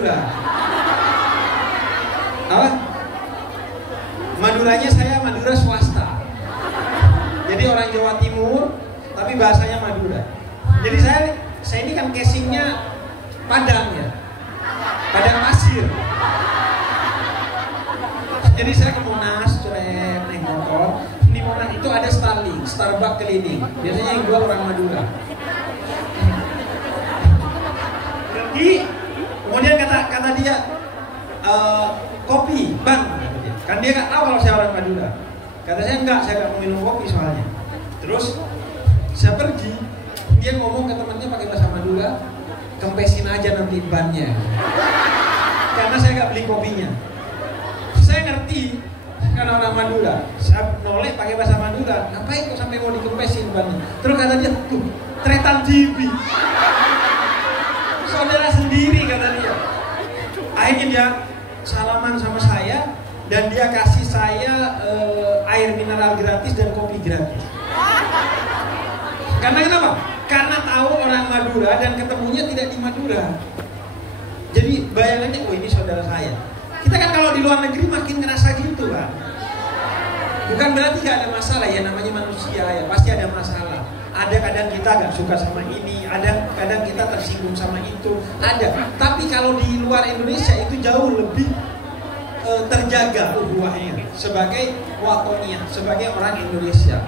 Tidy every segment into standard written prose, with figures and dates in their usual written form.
Madura? Apa? Maduranya saya Madura swasta. Jadi orang Jawa Timur, tapi bahasanya Madura. Jadi saya ini kan casingnya Padang ya, Padang pasir. Jadi saya ke Monas, naik motor. Di Monas itu ada Starling, Starbucks keliling. Biasanya yang jual orang Madura. Jadi kemudian kata dia, kopi, bang. Kan dia nggak tahu kalau saya orang Madura. Kata saya enggak, saya nggak mau minum kopi soalnya. Terus saya pergi, dia ngomong ke temannya pakai bahasa Madura, kempesin aja nanti bannya. Karena saya nggak beli kopinya. Saya ngerti karena orang Madura. Saya noleh pakai bahasa Madura. Ngapain kok sampai mau dikempesin bannya? Terus kata dia, tuh, Tretan TV. Saudara sendiri kata dia. Akhirnya dia salaman sama saya dan dia kasih saya air mineral gratis dan kopi gratis. Karena kenapa? Karena tahu orang Madura dan ketemunya tidak di Madura. Jadi bayangannya, oh ini saudara saya. Kita kan kalau di luar negeri makin ngerasa gitu kan. Bukan berarti gak ada masalah ya, namanya manusia ya, pasti ada masalah. Ada kadang kita gak suka sama ini, ada kadang kita tersinggung sama itu, ada. Tapi kalau di luar Indonesia itu jauh lebih terjaga uhuwahnya sebagai watonia, sebagai orang Indonesia.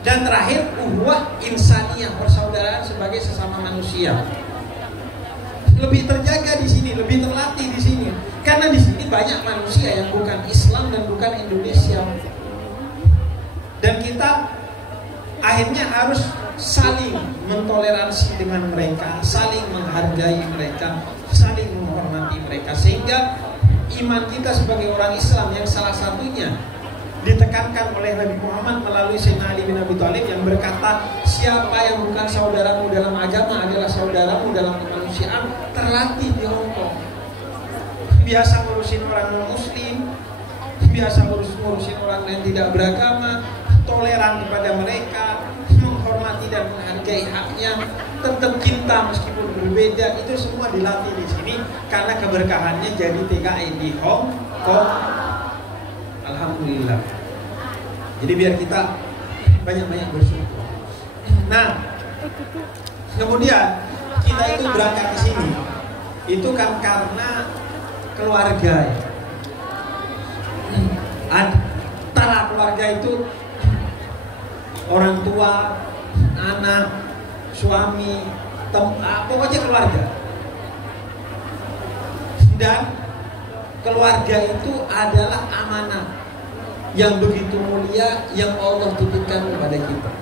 Dan terakhir uhuwah insaniyah, persaudaraan sebagai sesama manusia. Lebih terjaga di sini, lebih terlatih di sini. Karena di sini banyak manusia yang bukan Islam dan bukan Indonesia. Dan kita akhirnya harus saling mentoleransi dengan mereka, saling menghargai mereka, saling menghormati mereka, sehingga iman kita sebagai orang Islam yang salah satunya ditekankan oleh Nabi Muhammad melalui Sayyidina Ali bin Abi Thalib yang berkata, siapa yang bukan saudaramu dalam agama adalah saudaramu dalam kemanusiaan. Terlatih di Hongkong, biasa ngurusin orang non-muslim, biasa ngurusin orang yang tidak beragama, toleran kepada mereka, menghormati dan menghargai haknya, tetap cinta meskipun berbeda. Itu semua dilatih di sini karena keberkahannya jadi TKI di Hong Kong. Alhamdulillah. Jadi biar kita banyak-banyak bersyukur. Nah, kemudian kita itu berangkat ke sini itu kan karena keluarga ya. Antara keluarga itu orang tua, anak, suami, pokoknya keluarga. Dan keluarga itu adalah amanah yang begitu mulia yang Allah titipkan kepada kita.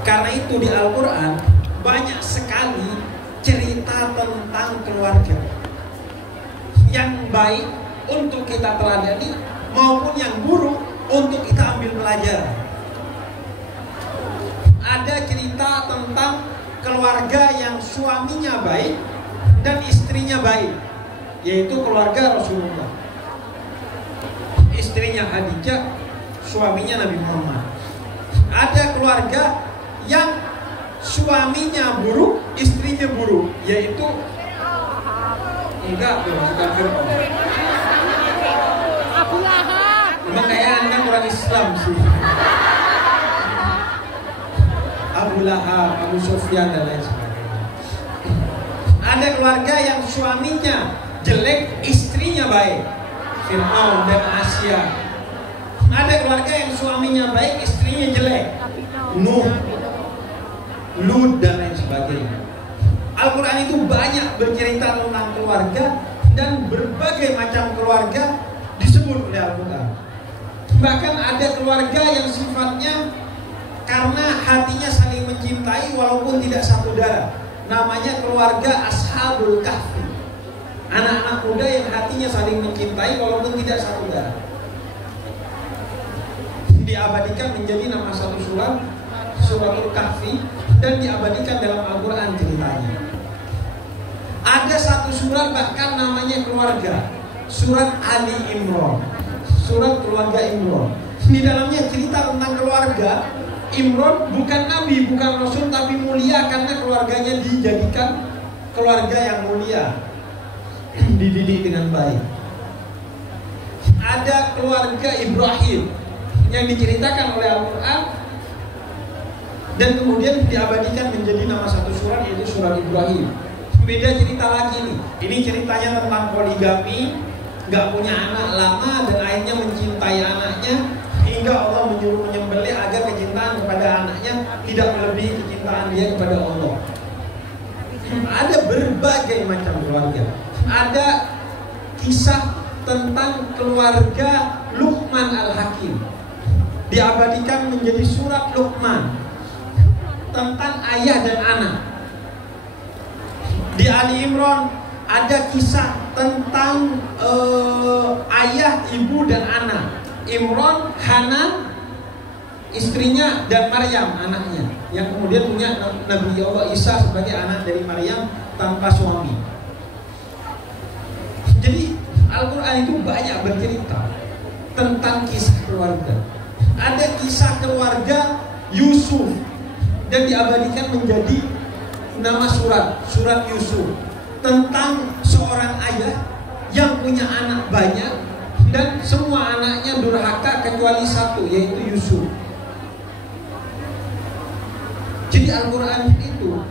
Karena itu di Al-Quran banyak sekali cerita tentang keluarga yang baik untuk kita teladani maupun yang buruk untuk kita ambil pelajaran. Ada cerita tentang keluarga yang suaminya baik dan istrinya baik, yaitu keluarga Rasulullah. Istrinya Khadijah, suaminya Nabi Muhammad. Ada keluarga yang suaminya buruk, istrinya buruk, yaitu bukan Fir'aun. Abu Lahab. Emang kayak Anda orang Islam sih. Abu Lahab, Abu Sufyan dan lain sebagainya. Ada keluarga yang suaminya jelek, istrinya baik, Fir'aun dan Asia. Ada keluarga yang suaminya baik, istrinya jelek, Nuh, Lut dan lain sebagainya. Al-Quran itu banyak bercerita tentang keluarga dan berbagai macam keluarga disebut oleh Al-Quran. Bahkan ada keluarga yang sifatnya karena hatinya saling mencintai walaupun tidak satu darah. Namanya keluarga Ashabul Kahfi. Anak-anak muda yang hatinya saling mencintai walaupun tidak satu darah. Diabadikan menjadi nama satu surat, Suratul Kahfi, dan diabadikan dalam Al-Quran ceritanya. Ada satu surat bahkan namanya keluarga, surat Ali Imran, surat keluarga Imran. Di dalamnya cerita tentang keluarga Imran, bukan nabi, bukan rasul, tapi mulia karena keluarganya dijadikan keluarga yang mulia. dididik dengan baik. Ada keluarga Ibrahim yang diceritakan oleh Al-Quran dan kemudian diabadikan menjadi nama satu surat, yaitu surat Ibrahim. Beda cerita lagi nih. Ini ceritanya tentang poligami, gak punya anak lama dan akhirnya mencintai anaknya hingga Allah menyuruh menyembelih agar kecintaan kepada anaknya tidak melebihi kecintaan dia kepada Allah. Ada berbagai macam keluarga. Ada kisah tentang keluarga Luqman Al-Hakim, diabadikan menjadi surat Luqman, tentang ayah dan anak. Di Ali Imran ada kisah tentang ayah, ibu dan anak. Imran, Hana istrinya, dan Maryam anaknya, yang kemudian punya Nabi Allah Isa sebagai anak dari Maryam tanpa suami. Jadi Al-Quran itu banyak bercerita tentang kisah keluarga. Ada kisah keluarga Yusuf dan diabadikan menjadi nama surat Yusuf, tentang seorang ayah yang punya anak banyak dan semua anaknya durhaka kecuali satu, yaitu Yusuf. Jadi Al-Quran itu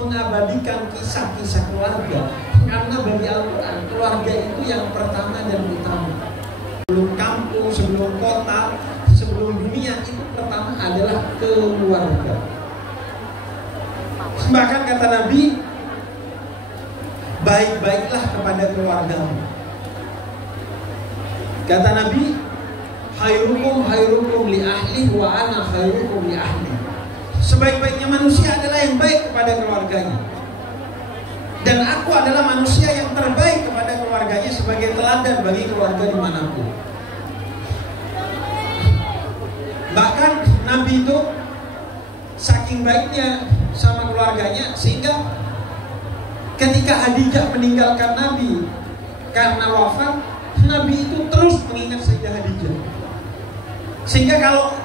mengabadikan kisah-kisah keluarga, karena bagi Al-Quran keluarga itu yang pertama dan utama. Sebelum kampung, sebelum kota, sebelum dunia, itu pertama adalah keluarga. Bahkan kata Nabi, baik-baiklah kepada keluargamu. Kata Nabi, khairukum li ahli wa ana khairukum li ahli. Sebaik-baiknya manusia adalah yang baik kepada keluarganya, dan aku adalah manusia yang terbaik kepada keluarganya sebagai teladan bagi keluarga dimanapun. Bahkan Nabi itu saking baiknya sama keluarganya, sehingga ketika Khadijah meninggalkan Nabi karena wafat, Nabi itu terus mengingat Sayyidah Khadijah. Sehingga kalau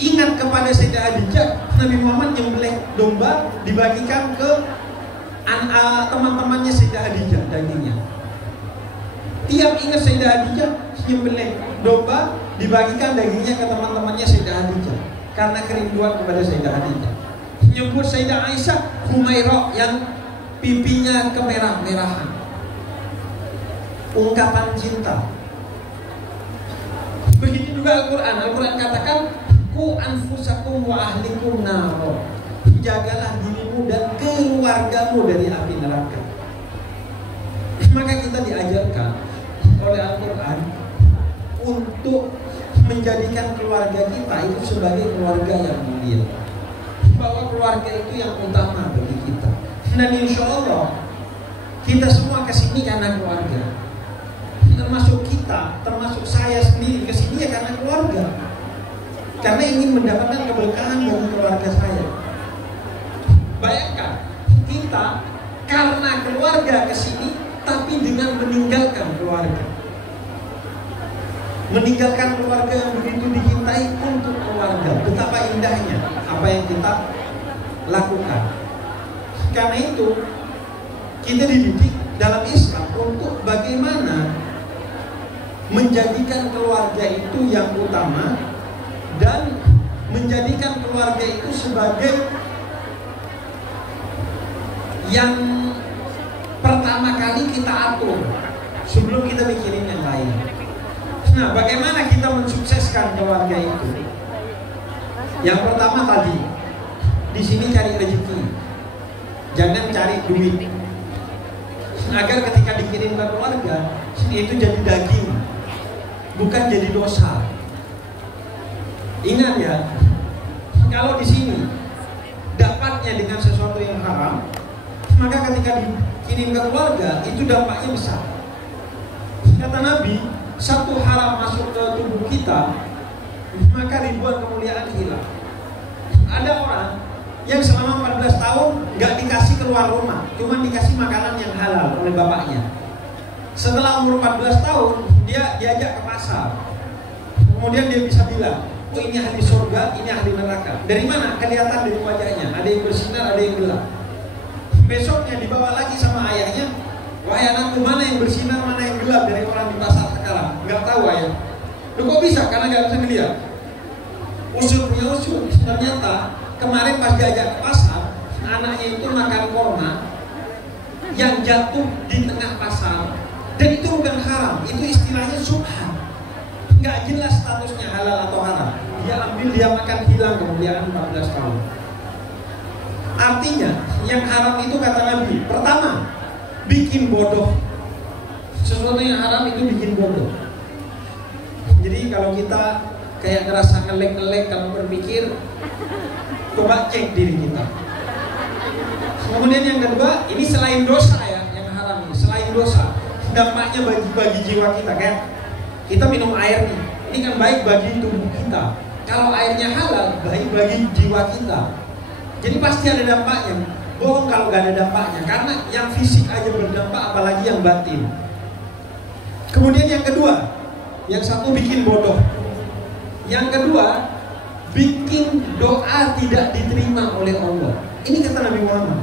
ingat kepada Sayyidah Khadijah, Nabi Muhammad nyembelih domba dibagikan ke teman-temannya Sayyidah Khadijah dagingnya. Tiap ingat Sayyidah Khadijah, nyembelih domba dibagikan dagingnya ke teman-temannya Sayyidah Khadijah, karena kerinduan kepada Sayyidah Khadijah. Nyebut Sayyidah Aisyah Humairah yang pipinya kemerah-merahan, ungkapan cinta. Begitu juga Al-Quran. Al-Quran katakan, ku anfusakum wa ahlikum naro, jagalah dirimu dan keluargamu dari api neraka. Maka kita diajarkan oleh Al-Quran untuk menjadikan keluarga kita itu sebagai keluarga yang mulia, bahwa keluarga itu yang utama bagi kita. Dan insya Allah kita semua kesini karena keluarga, termasuk kita, termasuk saya sendiri kesini ya karena keluarga, karena ingin mendapatkan keberkahan dari keluarga saya. Bayangkan kita karena keluarga kesini, tapi dengan meninggalkan keluarga, meninggalkan keluarga yang begitu dicintai untuk keluarga. Betapa indahnya apa yang kita lakukan. Karena itu kita dididik dalam Islam untuk bagaimana menjadikan keluarga itu yang utama dan menjadikan keluarga itu sebagai yang pertama kali kita atur sebelum kita mikirin yang lain. Nah, bagaimana kita mensukseskan keluarga itu? Yang pertama tadi, di sini cari rezeki, jangan cari duit. Agar ketika dikirim ke keluarga, itu jadi daging, bukan jadi dosa. Ingat ya, kalau di sini dapatnya dengan sesuatu yang haram, maka ketika dikirim ke keluarga itu dampaknya besar. Kata Nabi, satu haram masuk ke tubuh kita, maka ribuan kemuliaan hilang. Ada orang yang selama 14 tahun gak dikasih keluar rumah, cuma dikasih makanan yang halal oleh bapaknya. Setelah umur 14 tahun, dia diajak ke pasar. Kemudian dia bisa bilang, oh ini ahli surga, ini ahli neraka. Dari mana? Kelihatan dari wajahnya, ada yang bersinar, ada yang gelap. Besoknya dibawa lagi sama ayahnya, wahai anakku, bulan dari orang di pasar sekarang. Nggak tahu ayah. Loh kok bisa? Karena nggak bisa ngeliat. Usul punya usul. Ternyata kemarin pas diajak ke pasar, anaknya itu makan korma yang jatuh di tengah pasar. Dan itu bukan haram, itu istilahnya subhan. Nggak jelas statusnya halal atau haram. Dia ambil, dia makan, hilang kemudian 14 tahun. Artinya, yang haram itu kata Nabi, pertama, bikin bodoh. Sesuatu yang haram itu bikin bodoh. Jadi kalau kita kayak ngerasa ngelek-ngelek kalau berpikir, coba cek diri kita. Kemudian yang kedua, ini selain dosa ya, yang haram ini, selain dosa. Dampaknya bagi jiwa kita, kayak kita minum air nih, ini kan baik bagi tubuh kita. Kalau airnya halal, baik bagi jiwa kita. Jadi pasti ada dampaknya. Bohong kalau gak ada dampaknya, karena yang fisik aja berdampak, apalagi yang batin. Kemudian yang kedua, yang satu bikin bodoh, yang kedua bikin doa tidak diterima oleh Allah. Ini kata Nabi Muhammad.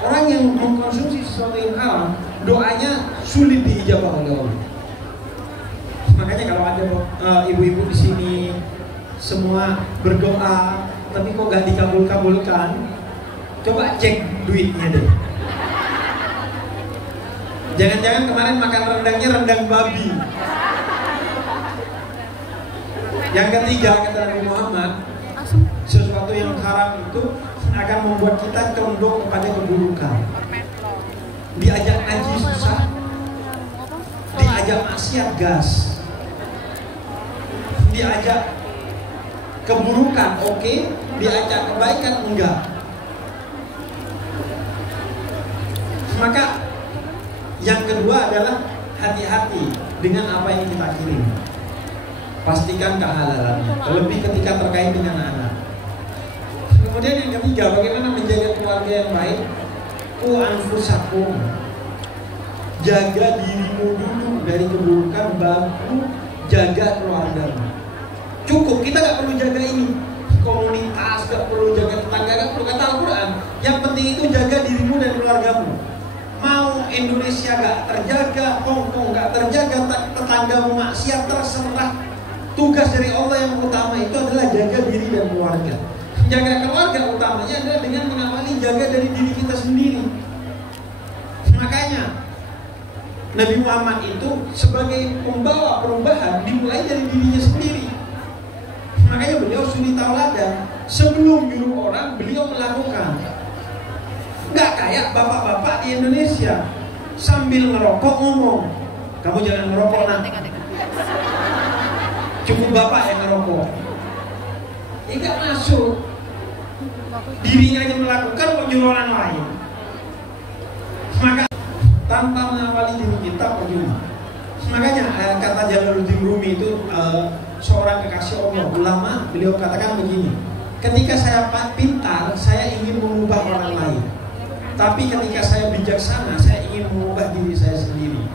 Orang yang mengkonsumsi sesuatu yang haram, doanya sulit diijabah oleh Allah. Makanya kalau ada ibu-ibu di sini semua berdoa, tapi kok gak dikabul-kabulkan, coba cek duitnya deh. Jangan-jangan kemarin makan rendangnya rendang babi. Yang ketiga kata Nabi Muhammad, sesuatu yang haram itu akan membuat kita condong kepada keburukan. Diajak ngaji susah, diajak maksiat gas, diajak keburukan oke, diajak kebaikan enggak. Maka yang kedua adalah hati-hati dengan apa yang kita kirim. Pastikan kehalalannya, terlebih ketika terkait dengan anak. Kemudian yang ketiga, bagaimana menjaga keluarga yang baik? Ku anfusakum, jaga dirimu dulu dari keburukan, baru jaga keluargamu. Cukup, kita gak perlu jaga ini komunitas, gak perlu jaga tetangga, gak perlu. Kata Al-Quran, yang penting itu jaga dirimu dan keluargamu. Mau Indonesia gak terjaga, Hongkong gak terjaga, tetanggamu maksiat, terserah. Tugas dari Allah yang utama itu adalah jaga diri dan keluarga. Jaga keluarga utamanya adalah dengan mengawali jaga dari diri kita sendiri. Makanya Nabi Muhammad itu sebagai pembawa perubahan dimulai dari dirinya sendiri. Makanya beliau suri tauladan. Sebelum nyuruh orang, beliau melakukan. Nggak kayak bapak-bapak di Indonesia sambil ngerokok ngomong, kamu jangan ngerokok nak. Cukup bapak yang ngerokok. Ya nggak masuk. Dirinya aja melakukan, kok nyuruh orang lain. Maka tanpa mengawali diri kita percuma. Makanya kata Jalaluddin Rumi itu seorang kekasih Allah, ulama, beliau katakan begini, ketika saya pintar, saya ingin mengubah orang lain. Tapi ketika saya bijaksana, saya ingin mengubah diri saya sendiri.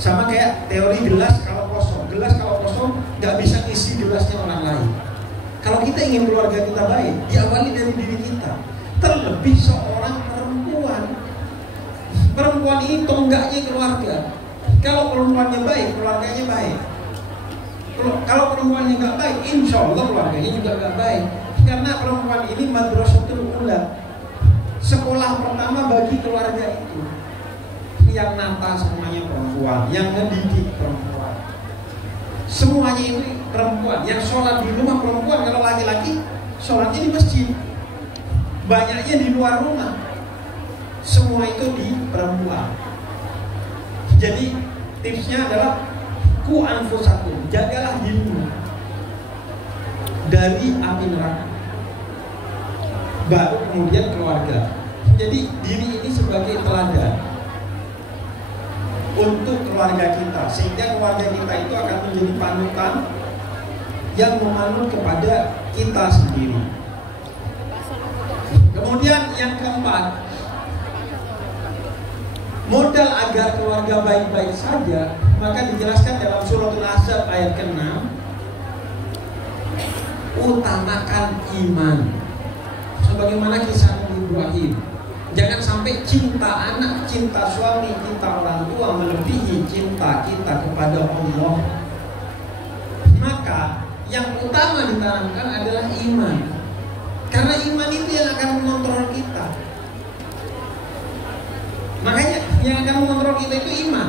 Sama kayak teori gelas kalau kosong. Gelas kalau kosong gak bisa isi gelasnya orang lain. Kalau kita ingin keluarga kita baik, diawali dari diri kita. Terlebih seorang perempuan. Perempuan ini tonggaknya keluarga. Kalau perempuannya baik, keluarganya baik. Kalau perempuannya gak baik, insya Allah keluarganya juga gak baik. Karena perempuan ini madrasatul ula, sekolah pertama bagi keluarga itu. Yang nata semuanya perempuan, yang ngedidik perempuan, semuanya itu perempuan. Yang sholat di rumah perempuan, kalau laki-laki sholatnya di masjid, banyaknya di luar rumah. Semua itu di perempuan. Jadi tipsnya adalah ku anfusakum, jagalah dirimu dari api neraka, baru kemudian keluarga. Jadi diri ini sebagai teladan untuk keluarga kita, sehingga keluarga kita itu akan menjadi panutan yang memanut kepada kita sendiri. Kemudian yang keempat, modal agar keluarga baik-baik saja, maka dijelaskan dalam suratul Ahzab ayat ke-6, utamakan iman. Sebagaimana kisah Nabi Ibrahim, Jangan sampai cinta anak, cinta suami, cinta orang tua melebihi cinta kita kepada Allah. Maka yang utama ditanamkan adalah iman. Karena iman itu yang akan mengontrol kita. Makanya yang akan mengontrol kita itu iman.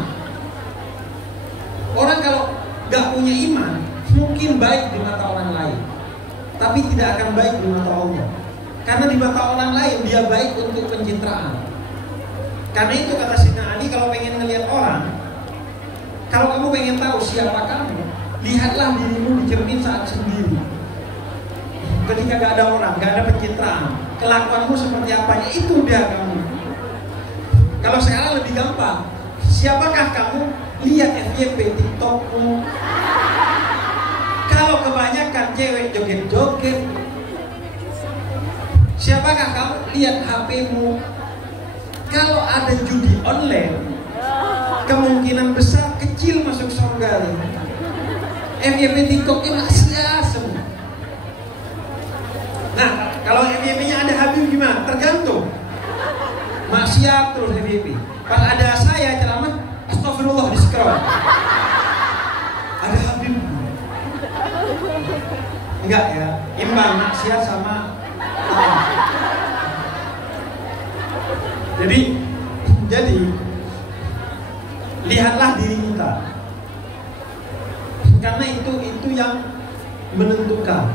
Orang kalau gak punya iman, mungkin baik di mata orang lain, tapi tidak akan baik di mata Allah. Karena di mata orang lain dia baik untuk pencitraan. Karena itu kata Sayyidina Ali, kalau pengen ngelihat orang, kalau kamu pengen tahu siapa kamu, lihatlah dirimu di cermin saat sendiri. Ketika gak ada orang, gak ada pencitraan, kelakuanmu seperti apanya, itu dia kamu. Kalau sekarang lebih gampang, siapakah kamu? Lihat FYP TikTokmu. Kalau kebanyakan cewek joget-joget, siapakah kamu? Lihat HPmu. Kalau ada judi online, kemungkinan besar kecil masuk surga. FYP TikToknya maksiat semua. Nah, kalau FYP-nya ada Habib gimana? Tergantung. Maksiat terus FYP. Pas ada saya ceramah, astagfirullah di scroll. Ada Habib. Enggak ya, imbang maksiat sama Jadi lihatlah diri kita. Karena itu yang menentukan.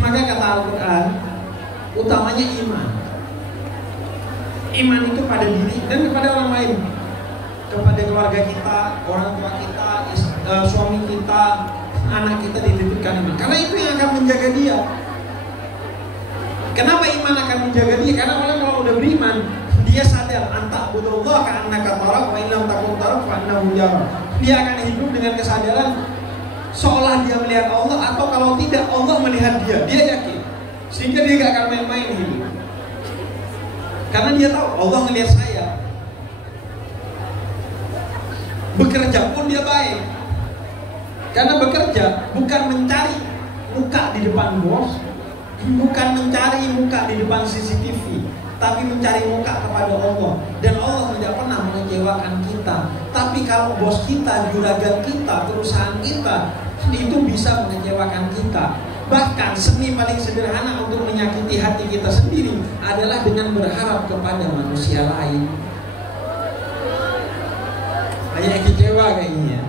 Maka kata Al-Quran, utamanya iman. Iman itu pada diri dan kepada orang lain, kepada keluarga kita, orang tua kita, suami kita, anak kita dititipkan iman. Karena itu yang akan menjaga dia. Kenapa iman akan menjaga dia? Karena orang kalau udah beriman, dia sadar anta budullah ka'annaka taraf wa illam takun taraf fa innahu yarah. Dia akan hidup dengan kesadaran seolah dia melihat Allah, atau kalau tidak Allah melihat dia. Dia yakin. Sehingga dia gak akan main-main hidup. Karena dia tahu Allah melihat saya. Bekerja pun dia baik. Karena bekerja bukan mencari muka di depan bos, bukan mencari muka di depan CCTV, tapi mencari muka kepada Allah. Dan Allah tidak pernah mengecewakan kita. Tapi kalau bos kita, juragan kita, perusahaan kita, itu bisa mengecewakan kita. Bahkan seni paling sederhana untuk menyakiti hati kita sendiri adalah dengan berharap kepada manusia lain. Banyak kecewa kayaknya.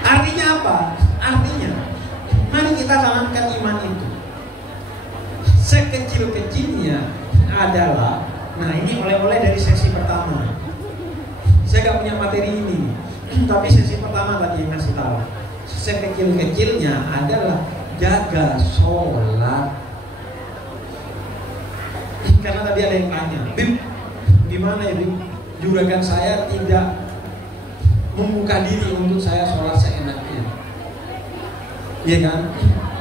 Artinya apa? Artinya mari kita tanamkan iman itu. Sekecil-kecilnya adalah, nah ini oleh-oleh dari sesi pertama. Saya gak punya materi ini, tapi sesi pertama tadi yang ngasih tahu. Sekecil-kecilnya adalah jaga sholat. Karena tadi ada yang tanya, Bim, gimana ya Bim? Juragan saya tidak membuka diri untuk saya sholat seenaknya. Iya kan?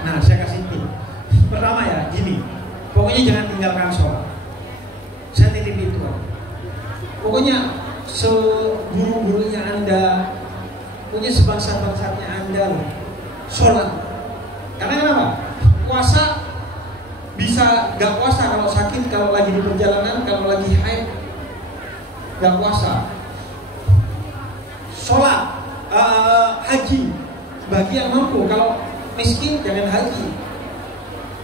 Nah, saya kasih tip. Pertama ya, gini. Pokoknya jangan tinggalkan sholat. Saya titip itu. Pokoknya seburu-burunya Anda, pokoknya sebangsa-bangsanya Anda sholat. Karena kenapa? Puasa bisa gak puasa kalau sakit, kalau lagi di perjalanan, kalau lagi haid gak puasa. Sholat, haji bagi yang mampu. Kalau miskin jangan haji.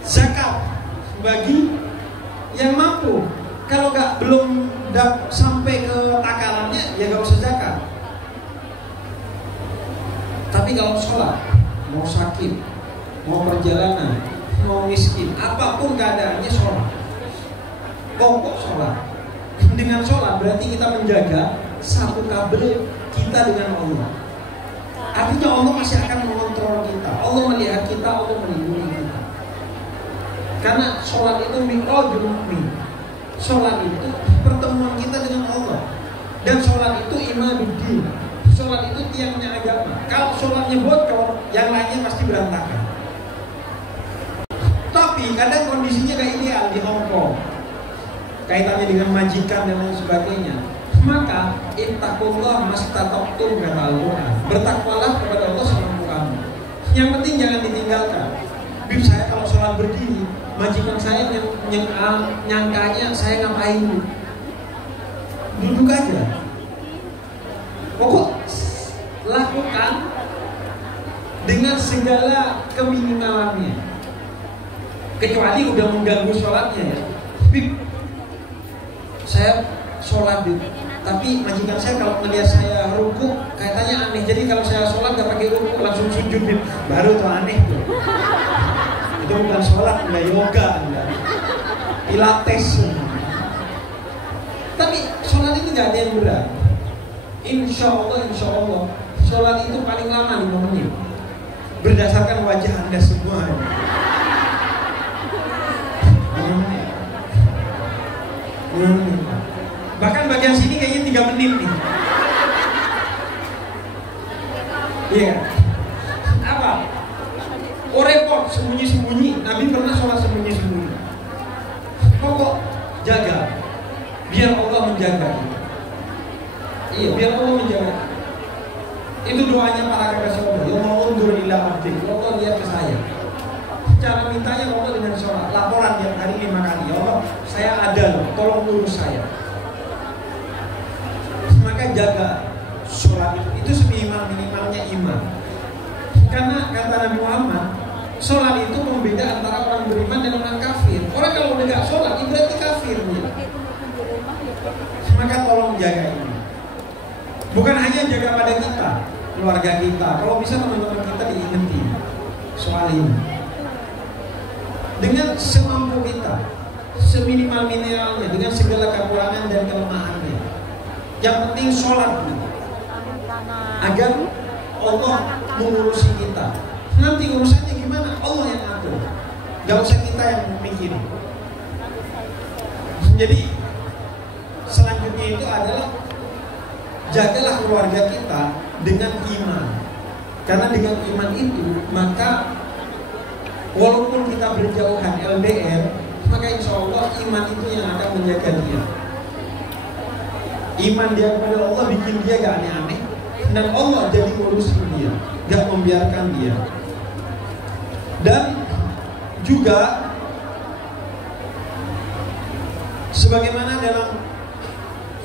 Zakat bagi yang mampu. Kalau belum sampai ke takarannya, ya gak usah zakat. Tapi kalau sholat, mau sakit, mau perjalanan, mau miskin, apapun keadaannya sholat. Pokok sholat. Dengan sholat berarti kita menjaga satu kabel kita dengan Allah. Artinya Allah masih akan mengontrol kita. Allah melihat kita, Allah melindungi kita. Karena sholat itu mi'rajul mu'min. Sholat itu pertemuan kita dengan Allah. Dan sholat itu imanuddin. Sholat itu tiangnya agama. Kalau sholatnya bocor, yang lainnya pasti berantakan. Tapi kadang kondisinya gak ideal di Hongkong, kaitannya dengan majikan dan lain sebagainya. Maka ittaqullah mastata'tum kata Al-Quran. Bertakwalah kepada Allah semampu kamu. Yang penting jangan ditinggalkan. Bib, saya kalau sholat berdiri majikan saya nyangkanya saya ngapain? Duduk aja. Pokok lakukan dengan segala keminimalannya. Kecuali udah mengganggu sholatnya ya. Saya sholat tapi majikan saya kalau melihat saya ruku kayaknya aneh. Jadi kalau saya sholat gak pakai ruku langsung sujud baru tuh aneh tuh. Itu bukan sholat, enggak yoga, enggak pilates. Tapi sholat itu gak ada yang berat. Insya Allah sholat itu paling lama 5 menit. Berdasarkan wajah Anda semua. Bahkan bagian sini kayaknya 3 menit nih. Iya. Apa? Oh repot, sembunyi-sembunyi. Nabi pernah sholat sembunyi-sembunyi. Pokok jaga, biar Allah menjaga. Iya, biar Allah menjaga. Itu doanya para kekasih Allah. Ya Allah undur ila abdi. Allah lihat ke saya. Cara mintanya Allah dengan sholat. Laporan tiap hari 5 kali. Ya Allah, saya ada loh, tolong urus saya. Maka jaga sholat itu seminimal-minimalnya iman. Karena kata Nabi Muhammad, sholat itu membeda antara orang beriman dan orang kafir. Orang kalau udah gak sholat, itu berarti kafir. Maka tolong jaga ini. Bukan hanya jaga pada kita, keluarga kita. Kalau bisa teman-teman kita diingetin soal ini. Dengan semampu kita, seminimal-minimalnya, dengan segala kekurangan dan kelemahannya. Yang penting sholat dulu, agar Allah mengurusi kita. Nanti urusannya gimana? Allah yang atur. Gak usah kita yang mikirin. Jadi selanjutnya itu adalah jagalah keluarga kita dengan iman. Karena dengan iman itu maka walaupun kita berjauhan LDR, maka insya Allah iman itu yang akan menjaga dia. Iman dia kepada Allah bikin dia gak aneh-aneh, dan Allah jadi urusin dia, gak membiarkan dia. Dan juga sebagaimana dalam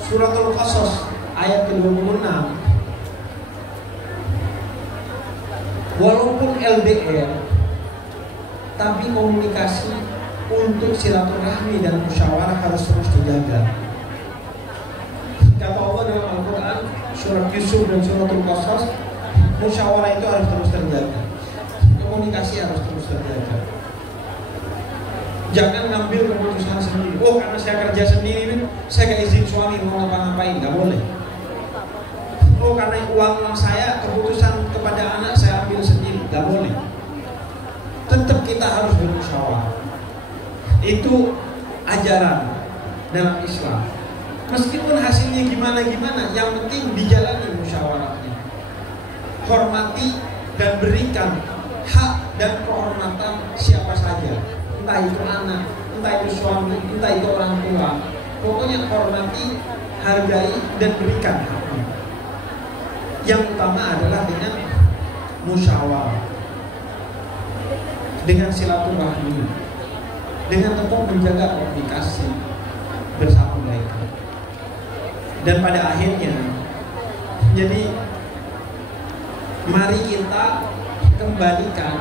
Suratul Qasas ayat ke-26, walaupun LDR tapi komunikasi untuk silaturahmi dan musyawarah harus terus dijaga. Kata Allah dalam Al-Quran surat Yusuf dan suratul Qasas, musyawarah itu harus terus terjaga, komunikasi harus terus terjaga. Jangan ngambil keputusan sendiri. Oh karena saya kerja sendiri, saya gak izin suami mau ngapa-ngapain, gak boleh. Oh karena uang saya, keputusan kepada anak saya ambil sendiri, gak boleh. Tetap kita harus bermusyawarah. Itu ajaran dalam Islam. Meskipun hasilnya gimana-gimana, yang penting dijalani musyawarahnya. Hormati dan berikan hak dan kehormatan siapa saja, entah itu anak, entah itu suami, entah itu orang tua. Pokoknya hormati, hargai dan berikan haknya. Yang utama adalah dengan musyawarah, dengan silaturahmi, dengan tetap menjaga komunikasi bersama mereka. Dan pada akhirnya, jadi mari kita kembalikan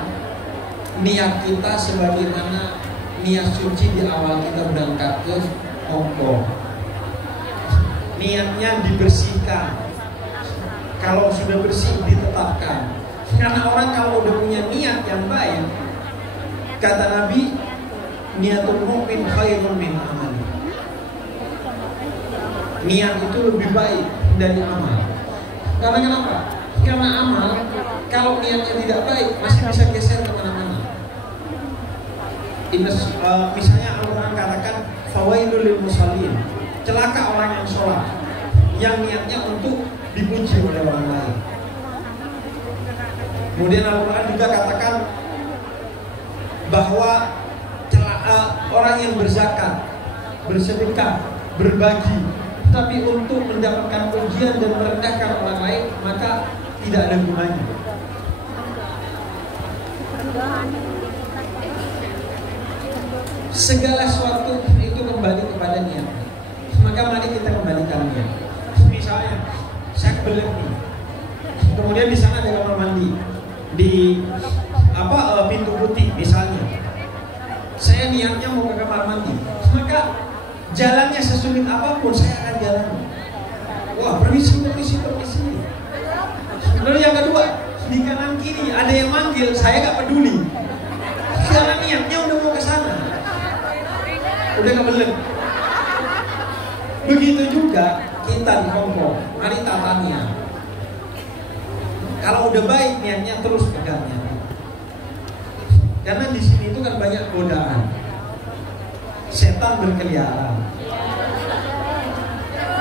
niat kita sebagaimana niat suci di awal kita berangkat ke Hongkong. Niatnya dibersihkan. Kalau sudah bersih ditetapkan. Karena orang kalau udah punya niat yang baik, kata Nabi, niatul mu'min khairun min amali. Niat itu lebih baik dari amal. Karena kenapa? Karena amal kalau niatnya tidak baik masih bisa geser kemana-mana. Misalnya Al-Quran katakan fawailul lil musallin, celaka orang yang sholat yang niatnya untuk dipuji oleh orang lain. Kemudian Al-Quran juga katakan bahwa orang yang berzakat, bersedekah, berbagi, tapi untuk mendapatkan pujian dan merendahkan orang lain, maka tidak ada gunanya. segala sesuatu itu kembali kepada niat. Maka mari kita kembalikan niat. Misalnya saya kebelet nih, kemudian di sana ada kamar mandi di pintu putih misalnya. Saya niatnya mau ke kamar mandi, maka jalannya sesulit apapun saya akan jalan. Wah, permisi. Lalu yang kedua, di kanan kiri ada yang manggil, saya gak peduli. Karena niatnya udah mau ke sana. Udah kebelet. Begitu juga kita di Hongkong, mari tata niat. Kalau udah baik niatnya terus pegangnya. Karena di sini itu kan banyak godaan. Setan berkeliaran.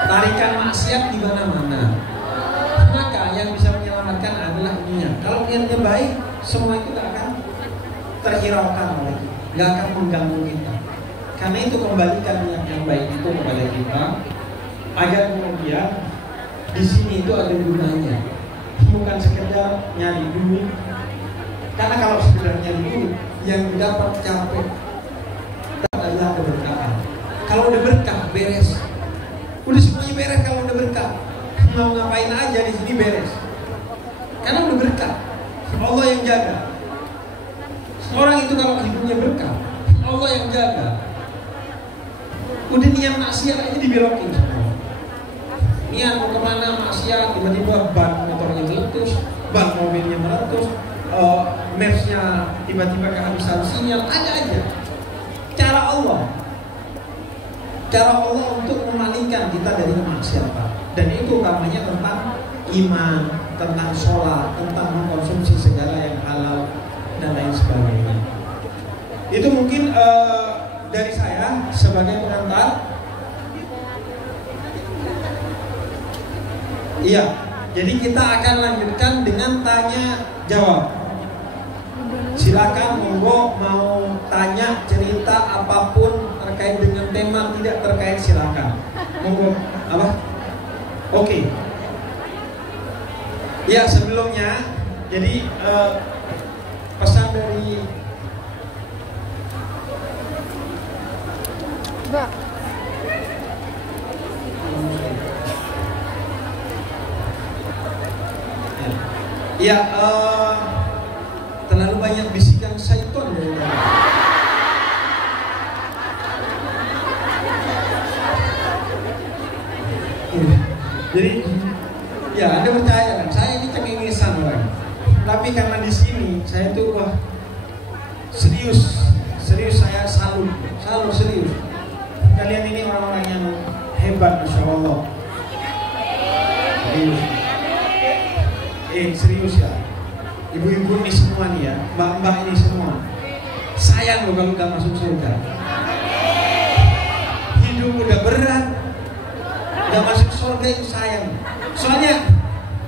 Tarikan maksiat di mana-mana. Maka yang bisa menyelamatkan adalah niat. Kalau niatnya baik, semua itu gak akan terhiraukan lagi, gak akan mengganggu kita. Karena itu kembalikan niat yang baik itu kepada kita, agar kemudian di sini itu ada gunanya, bukan sekedar nyari duit. Karena kalau sekedar nyari duit, yang dapat capek adalah keberkahan. Kalau udah berkah, beres. Udah semuanya beres kalau udah berkah. Mau ngapain aja di sini beres. Karena udah berkah. Allah yang jaga. Orang itu kalau hidupnya berkah, Allah yang jaga. Udah niat maksiat aja dibelokin semua. Niat mau kemana maksiat, tiba-tiba ban motornya meletus, ban mobilnya meletus, mersnya tiba-tiba kehabisan sinyal, ada aja. Cara Allah untuk memalingkan kita dari kemaksiatan. Dan itu utamanya tentang iman, tentang sholat, tentang mengkonsumsi segala yang halal dan lain sebagainya. Itu mungkin dari saya sebagai pengantar. Iya, jadi kita akan lanjutkan dengan tanya jawab. Silakan monggo mau tanya, cerita apapun terkait dengan tema, tidak terkait silakan. Monggo apa? Oke. Ya, sebelumnya jadi pesan dari Mbak. Ya, terlalu banyak bisikan syaitan dari tadi. Jadi, ya Anda percaya kan? Saya ini cengengesan orang. Tapi karena di sini saya tuh serius saya salut serius. Kalian ini orang-orang yang hebat, masya Allah. Serius ya. Ibu-ibu ini semua nih ya, mbak-mbak ini semua. Sayang loh kalau gak masuk surga. Hidup udah berat, gak masuk surga itu sayang. Soalnya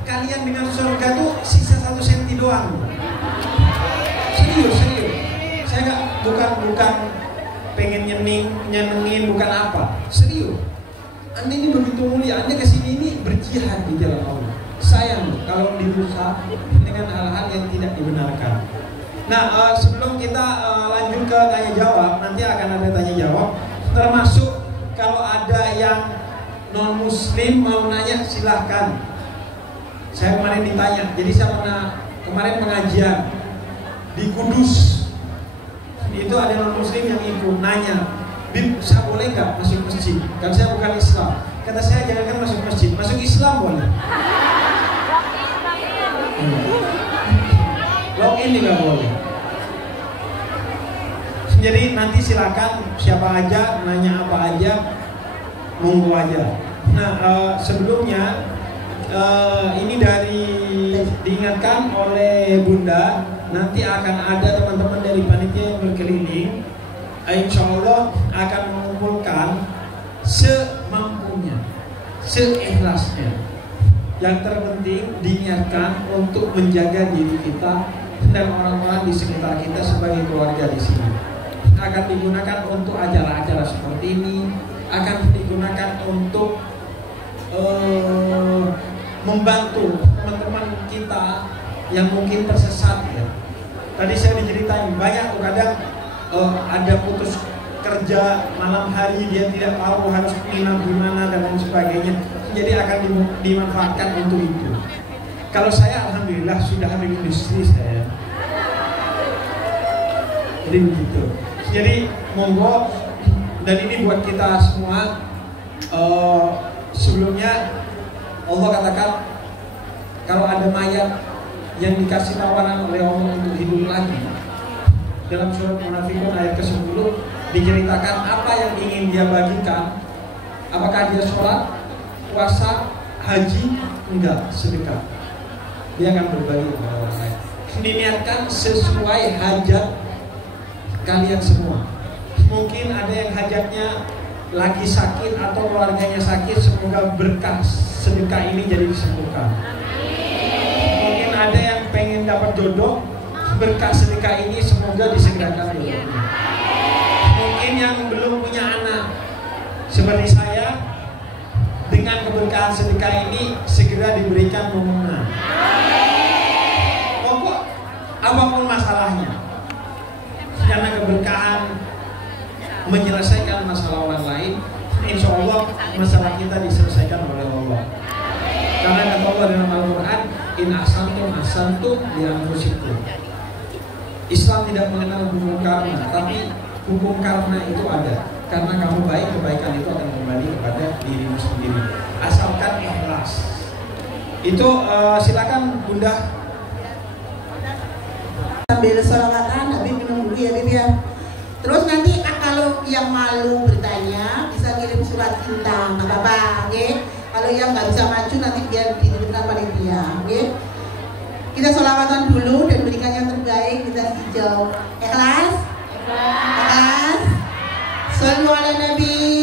kalian dengan surga tuh sisa 1 senti doang. Serius. Saya bukan pengen nyenengin, bukan apa. Serius. Anda ini begitu mulia, Anda kesini ini berjihad di jalan Allah. Sayang kalau dirusak dengan hal-hal yang tidak dibenarkan. Nah, sebelum kita lanjut ke tanya jawab, nanti akan ada tanya jawab. Termasuk kalau ada yang non muslim mau nanya, silahkan. Saya kemarin ditanya, jadi saya pernah kemarin pengajian di Kudus. Itu ada non muslim yang ikut nanya, "Bib, saya boleh nggak masuk masjid? Kan saya bukan Islam." Kata saya, jangan masuk masjid, masuk Islam boleh. Login juga boleh. Jadi nanti silakan siapa aja nanya apa aja, monggo aja. Nah, sebelumnya ini diingatkan oleh Bunda, nanti akan ada teman-teman dari panitia yang berkeliling, insya Allah akan mengumpulkan semampunya, seikhlasnya. Yang terpenting diniatkan untuk menjaga diri kita dan orang-orang di sekitar kita sebagai keluarga di sini. Akan digunakan untuk acara-acara seperti ini, akan digunakan untuk membantu teman-teman kita yang mungkin tersesat ya. Tadi saya diceritain banyak kadang ada putus kerja malam hari, dia tidak tahu harus nginap di mana dan lain sebagainya. Jadi akan dimanfaatkan untuk itu. Kalau saya alhamdulillah sudah ada industri saya. Jadi begitu. Jadi monggo, dan ini buat kita semua. Sebelumnya Allah katakan kalau ada mayat yang dikasih tawaran oleh Allah untuk hidup lagi, dalam surat Munafikun ayat ke-10 diceritakan apa yang ingin dia bagikan. Apakah dia sholat, puasa, haji? Enggak, sedekah. Dia akan berbagi kepada orang lain. Diniatkan sesuai hajat kalian semua. Mungkin ada yang hajatnya lagi sakit atau keluarganya sakit, semoga berkah sedekah ini jadi disembuhkan. Mungkin ada yang pengen dapat jodoh, berkah sedekah ini semoga disegerakan jodohnya. Mungkin yang belum punya anak seperti saya, dengan keberkahan sedekah ini segera diberikan pengumuman. Pokok apapun masalahnya, karena keberkahan menyelesaikan masalah orang lain, insya Allah masalah kita diselesaikan oleh Allah. Karena kata Allah dalam Al-Quran, in ahsantum ahsantum li anfusikum. Islam tidak mengenal hukum karma, tapi hukum karma itu ada. Karena kamu baik, kebaikan itu akan kembali kepada dirimu sendiri, asalkan ikhlas. Itu silakan Bunda. Sambil sholawatan, Habib minum dulu ya Bib ya. Terus nanti kalau yang malu bertanya bisa kirim surat cinta, nggak apa-apa, okay? Kalau yang nggak bisa maju nanti biar dititipkan panitia, okay? Kita sholawatan dulu dan berikan yang terbaik, kita hijau. Ikhlas? Ikhlas. Shollu ala Nabi.